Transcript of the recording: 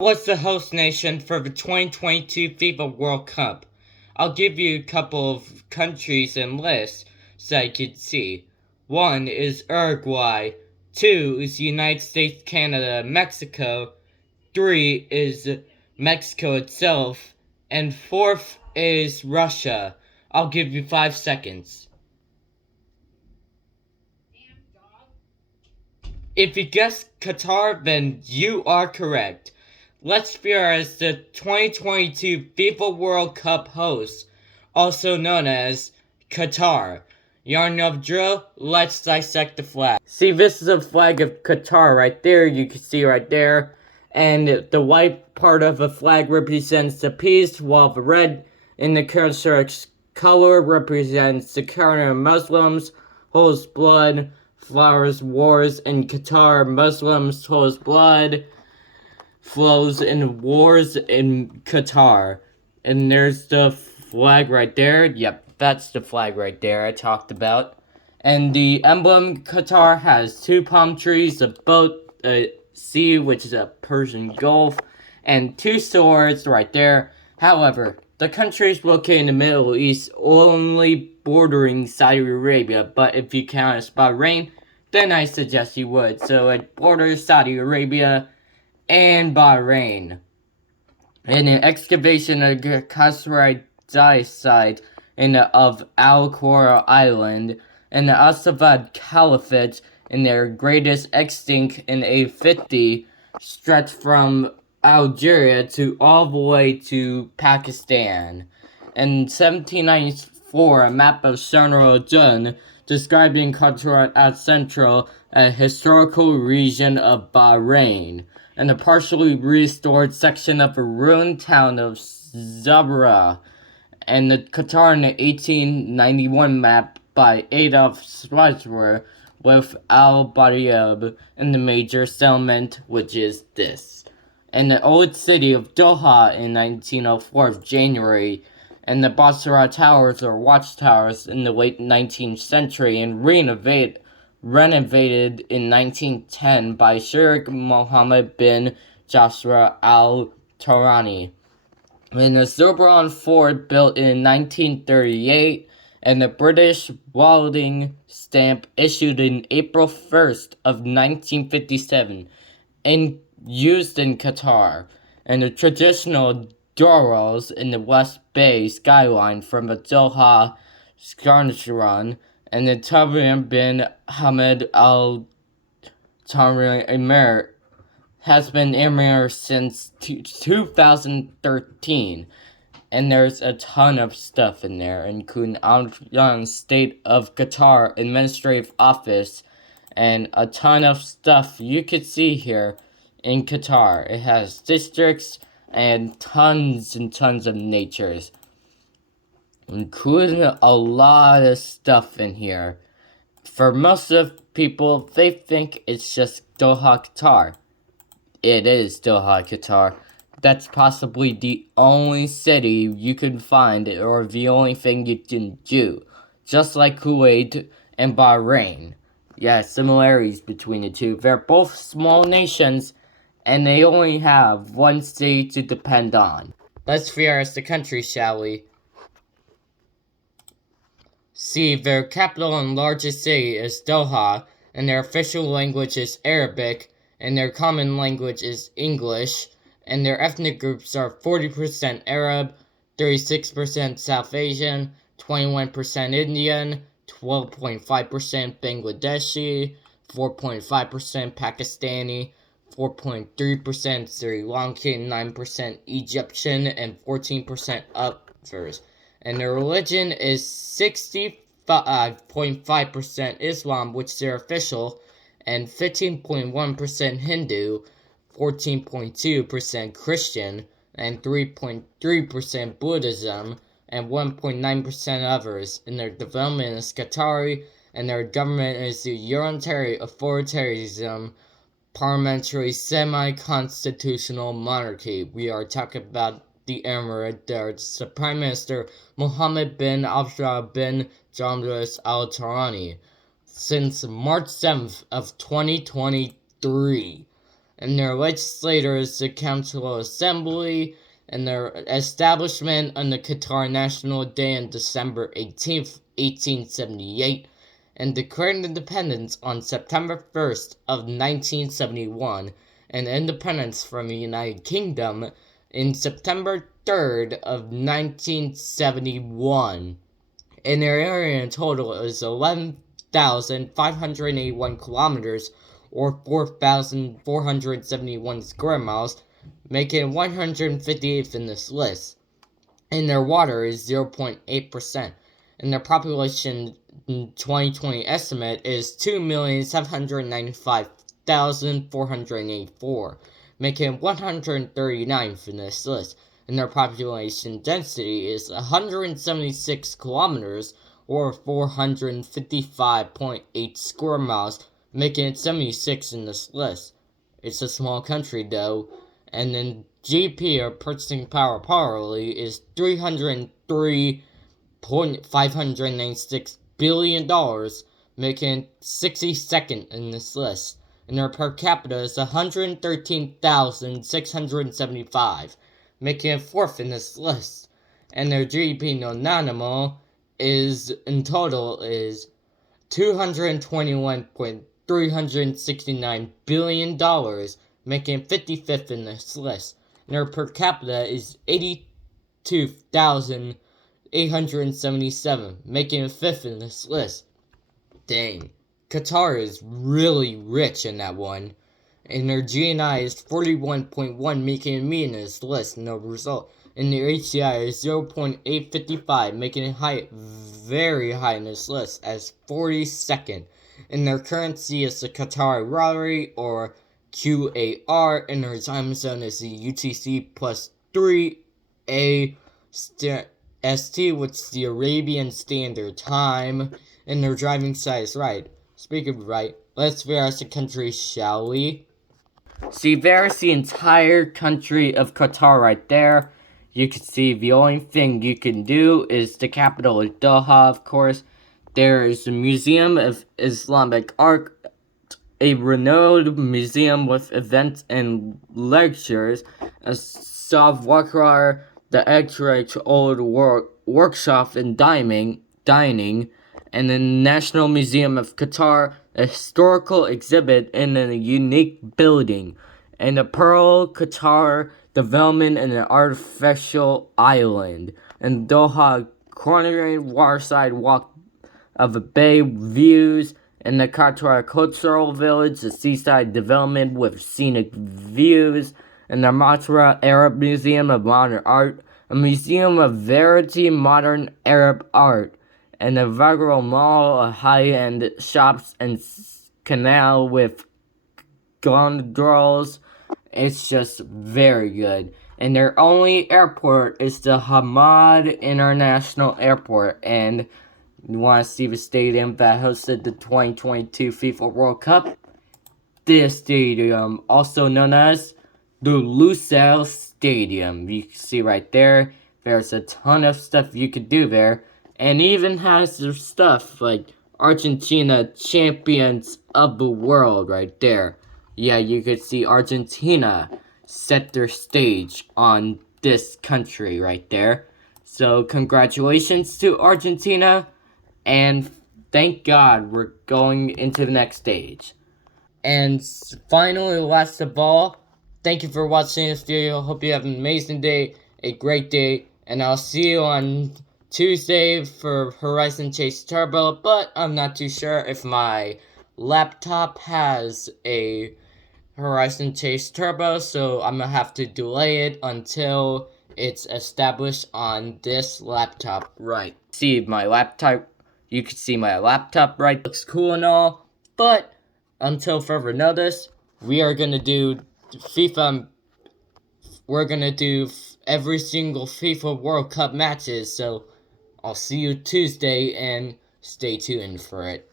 Was the host nation for the 2022 FIFA World Cup? I'll give you a couple of countries and lists so you can see. 1 is Uruguay, 2 is United States, Canada, Mexico, 3 is Mexico itself, and 4th is Russia. I'll give you 5 seconds. If you guessed Qatar, then you are correct. Let's figure as the 2022 FIFA World Cup host, also known as Qatar. You know the drill? Let's dissect the flag. See, this is a flag of Qatar right there. You can see right there. And the white part of the flag represents the peace, while the red in the cursor color represents the counter of Muslims, holds blood, flowers, wars in Qatar, Muslims, holds blood, flows in wars in Qatar. And there's the flag right there. Yep, that's the flag right there I talked about. And the emblem Qatar has 2 palm trees, a boat, a sea, which is a Persian Gulf, and 2 swords right there. However, the country is located in the Middle East, only bordering Saudi Arabia, but if you count as Bahrain, then I suggest you would. So it borders Saudi Arabia and Bahrain. In an excavation of the Qasrai site of Al Khor Island and the Asavad Caliphate in their greatest extinct in A50 stretched from Algeria to all the way to Pakistan. In 1794, a map of Sharjah describing Qatar as central, a historical region of Bahrain, and a partially restored section of the ruined town of Zabra, and the Qatar in the 1891 map by Adolf Schweitzer with Al-Bariab in the major settlement, which is this. And the old city of Doha in 1904 January, and the Basra Towers or watchtowers in the late 19th century and renovated in 1910 by Sheikh Mohammed bin Jasra Al Tarani. And the Zubran Fort built in 1938, and the British Walding stamp issued in April 1st of 1957 and used in Qatar, and the traditional Dorals in the West Bay skyline from the Doha Skarnasharan, and the Tabrian bin Hamad Al Tari Emir has been Emir since 2013. And there's a ton of stuff in there, including Al State of Qatar Administrative Office, and a ton of stuff you could see here in Qatar. It has districts and tons of natures, including a lot of stuff in here. For most of people, they think it's just Doha, Qatar. It is Doha, Qatar. That's possibly the only city you can find, or the only thing you can do. Just like Kuwait and Bahrain. Yeah, similarities between the two. They're both small nations, and they only have one city to depend on. Let's figure out the country, shall we? See, their capital and largest city is Doha, and their official language is Arabic, and their common language is English, and their ethnic groups are 40% Arab, 36% South Asian, 21% Indian, 12.5% Bangladeshi, 4.5% Pakistani, 4.3% Sri Lankan, 9% Egyptian, and 14% others. And their religion is 65.5% Islam, which is their official, and 15.1% Hindu, 14.2% Christian, and 3.3% Buddhism, and 1.9% others. And their development is Qatari, and their government is the unitary authoritarianism, parliamentary semi-constitutional monarchy. We are talking about the emirate. There's the Prime Minister Mohammed bin Abdullah bin Jamdus Al Tarani since March 7th of 2023. and their legislator is the Council Assembly, and their establishment on the Qatar National Day on December 18th, 1878, and declared independence on September 1st of 1971, and independence from the United Kingdom in September 3rd of 1971. And their area in total is 11,581 kilometers, or 4,471 square miles, making 158th in this list. And their water is 0.8%. And their population 2020 estimate is 2,795,484, making 139th in this list. And their population density is 176 kilometers, or 455.8 square miles, making it 76 in this list. It's a small country though, and then GDP, or purchasing power hourly, is $303.596 billion, making it 62nd in this list. And their per capita is 113,675, making it 4th in this list. And their GDP nominal is in total is $221.369 billion, making it 55th in this list. And their per capita is 82,877, making it 5th in this list. Dang. Qatar is really rich in that one. And their GNI is 41.1, making it me in this list, no result. And their HCI is 0.855, making it very high in this list, as 42nd. And their currency is the Qatari Rial, or QAR, and their time zone is the UTC plus 3A ST, which is the Arabian Standard Time. And their driving size right. Speaking of right, let's verify the country, shall we? See, there's the entire country of Qatar right there. You can see the only thing you can do is the capital of Doha, of course. There is a Museum of Islamic Art, a renowned museum with events and lectures, a savoir, the age-old workshop and dining, and the National Museum of Qatar, a historical exhibit in a unique building, and the Pearl Qatar development in an artificial island, and Doha cornering waterside walk of the bay views, and the Qatar Cultural Village, a seaside development with scenic views, and the Matra Arab Museum of Modern Art, a museum of variety modern Arab art, and the Vagro Mall, a high-end shops and canal with gondolas. It's just very good. And their only airport is the Hamad International Airport. And you want to see the stadium that hosted the 2022 FIFA World Cup? This stadium, also known as the Lusail Stadium. You can see right there, there's a ton of stuff you could do there. And even has their stuff like Argentina champions of the world right there. Yeah, you could see Argentina set their stage on this country right there. So congratulations to Argentina, and thank God we're going into the next stage. And finally, last of all, thank you for watching this video. Hope you have an amazing day, a great day, and I'll see you on Tuesday for Horizon Chase Turbo, but I'm not too sure if my laptop has a Horizon Chase Turbo, so I'm gonna have to delay it until it's established on this laptop. Right. See my laptop, you can see my laptop right, looks cool and all, but until further notice, we are gonna do FIFA, we're gonna do every single FIFA World Cup matches, so I'll see you Tuesday, and stay tuned for it.